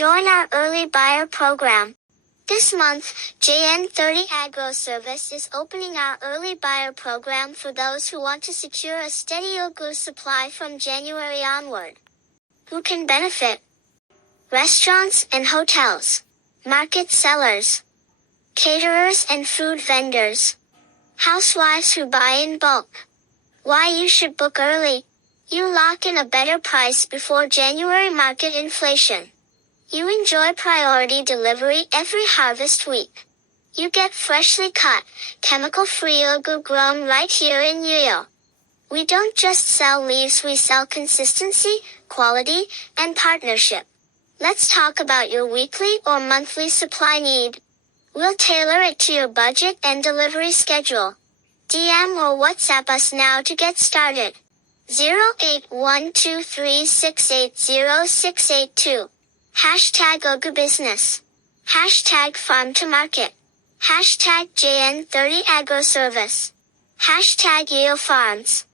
Join our early buyer program. This month, JN30 Agro Service is opening our early buyer program for those who want to secure a steady ugu supply from January onward. Who can benefit? Restaurants and hotels, market sellers, caterers and food vendors, housewives who buy in bulk. Why you should book early? You lock in a better price before January market inflation. You enjoy priority delivery every harvest week. You get freshly cut, chemical-free ugu grown right here in Yuyo. We don't just sell leaves, we sell consistency, quality, and partnership. Let's talk about your weekly or monthly supply need. We'll tailor it to your budget and delivery schedule. DM or WhatsApp us now to get started. 081236800682. Hashtag Ugu Business. Hashtag Farm to Market. Hashtag JN30 Agro Service. Hashtag Yuyo Farms.